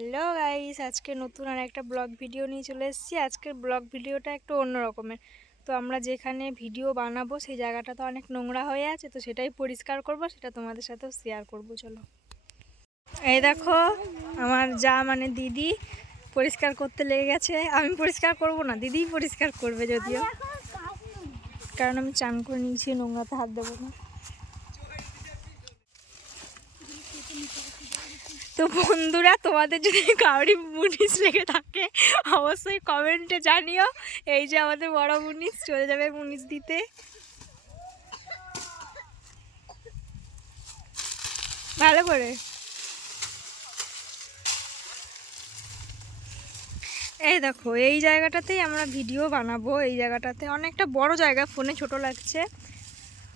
Hello guys, আজকে নতুন আর একটা ব্লগ ভিডিও নিয়ে চলে এসেছি। আজকের ব্লগ ভিডিওটা একটু অন্য রকমের। তো আমরা যেখানে ভিডিও বানাবো সেই জায়গাটা তো অনেক নোংরা হয়ে আছে, তো সেটাই পরিষ্কার করব, সেটা তোমাদের সাথেও শেয়ার করব। চলো, এই দেখো আমার যা মানে দিদি পরিষ্কার করতে লেগে গেছে। আমি পরিষ্কার করব না, দিদিই পরিষ্কার করবে, যদিও কারণ আমি চান করে নিয়েছি, নোংরাতে হাত দেবো না। তো বন্ধুরা, তোমাদের যদি কাউরি মুনিশ লেগে থাকে অবশ্যই কমেন্টে জানিও। এই যে আমাদের বড় মুনিশ চলে যাবে মুনিশ দিতে। ভালো করে এই দেখো, এই জায়গাটাতেই আমরা ভিডিও বানাবো। এই জায়গাটাতে অনেকটা বড় জায়গা, ফোনে ছোট লাগছে,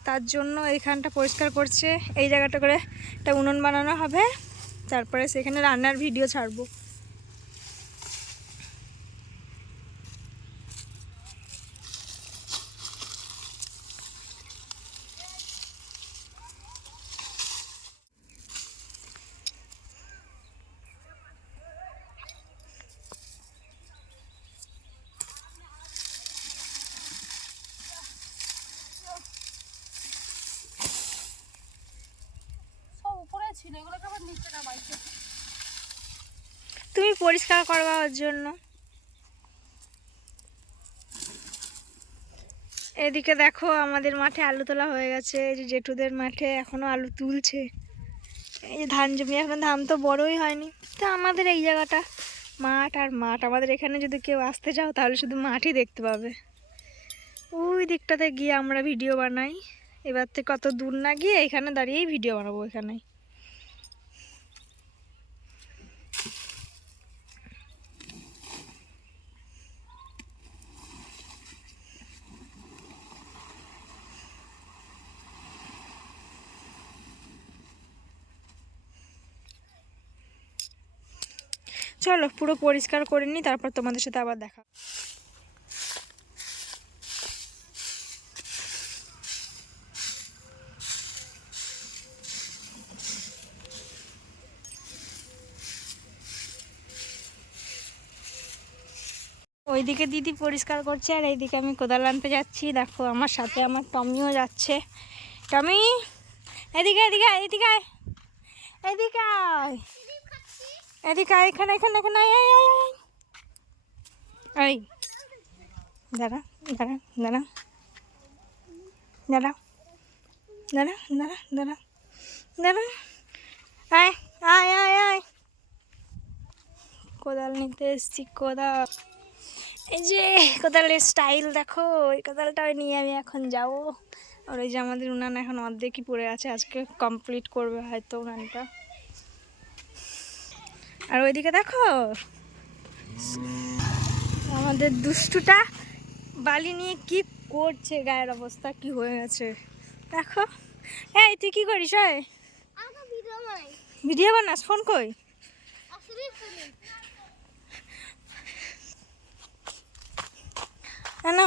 তার জন্য এইখানটা পরিষ্কার করছে। এই জায়গাটা করে একটা উনুন বানানো হবে, তারপরে সেখানে রান্নার ভিডিও ছাড়বো। তুমি পরিষ্কার করবা ওর জন্য। এদিকে দেখো, আমাদের মাঠে আলু তোলা হয়ে গেছে। এই যে জেঠুদের মাঠে এখনো আলু তুলছে। এই ধান জমি, এখন ধান তো বড়ই হয়নি। তো আমাদের এই জায়গাটা মাঠ আর মাঠ। আমাদের এখানে যদি কেউ আসতে চাও তাহলে শুধু মাঠই দেখতে পাবে। ওই দিকটাতে গিয়ে আমরা ভিডিও বানাই। এবার থেকে কত দূর না গিয়ে এখানে দাঁড়িয়েই ভিডিও বানাবো এখানে। চলো পুরো পরিষ্কার করে নিই, তারপর তোমাদের সাথে আবার দেখা। ওইদিকে দিদি পরিষ্কার করছে আর এইদিকে আমি কোদাল আনতে যাচ্ছি। দেখো আমার সাথে আমার টমিও যাচ্ছে। টমি, এদিকে এদিকে এদিকে আয়, এদিকে আয়, এদিকে আয়, এখানে এখানে এখানে আয় আয় আয় আয়। এই দাঁড়া দাঁড়া দাঁড়া দাঁড়া দাঁড়া দাঁড়া দাঁড়া দাঁড়া, আয় আয় আয় আয়। কোদাল নিতে এসছি, কোদাল। এই যে কোদালের স্টাইল দেখো, ওই কোদালটা নিয়ে আমি এখন যাবো। আর ওই যে আমাদের উনান এখন অর্ধেকই পড়ে আছে, আজকে কমপ্লিট করবে হয়তো উনানটা। আর ওইদিকে দেখো আমাদের দুষ্টুটা বালি নিয়ে কি করছে, গায়ের অবস্থা কি হয়ে গেছে দেখো। এই তুই কি করিস? ভিডিও বানাস? ফোন কই? না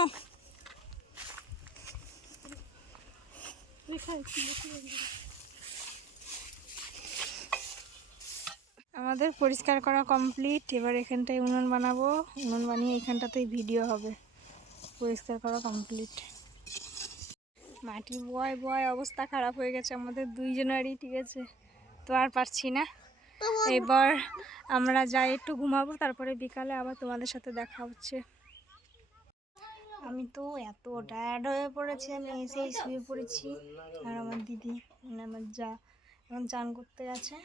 আমাদের পরিষ্কার করা কমপ্লিট। এবার এখানটায় উনুন বানাবো, উনুন বানিয়ে এখানটাতেই ভিডিও হবে। পরিষ্কার করা কমপ্লিট। মাটি বয় বয় অবস্থা খারাপ হয়ে গেছে আমাদের দুইজনেরই, ঠিক আছে? তো আর পারছি না। এবার আমরা যাই একটু ঘুমাবো, তারপরে বিকালে আবার তোমাদের সাথে দেখা হচ্ছে। আমি তো এত টায়ার্ড হয়ে পড়েছি, আমি এসেই শুয়ে পড়েছি। আর আমার দিদি মানে আমার যা এখন চান করতে গেছে,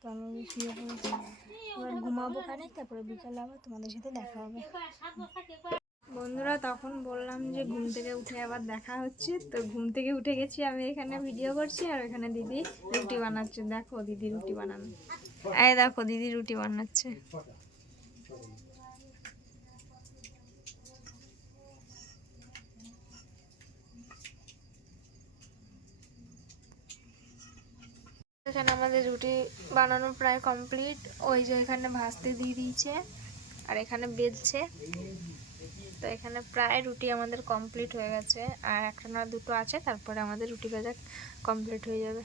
তো আমি শুয়ে পড়েছি। এবার ঘুমাবো খানে, তারপরে বিকালে আবার তোমাদের সাথে দেখা হবে। বন্ধুরা, তখন বললাম যে ঘুম থেকে উঠে আবার দেখা হচ্ছে। তো ঘুম থেকে উঠে গেছি, আমি এখানে ভিডিও করছি আর এখানে দিদি রুটি বানাচ্ছে। দেখো দিদি রুটি বানানো, এই দেখো দিদি রুটি বানাচ্ছে। এখানে আমাদের রুটি বানানো প্রায় কমপ্লিট। ওই যে এখানে ভাজতে দিয়ে দিয়েছে আর এখানে বেলছে। তো এখানে প্রায় রুটি আমাদের কমপ্লিট হয়ে গেছে, আর একটা না দুটো আছে, তারপরে আমাদের রুটি ভাজা কমপ্লিট হয়ে যাবে।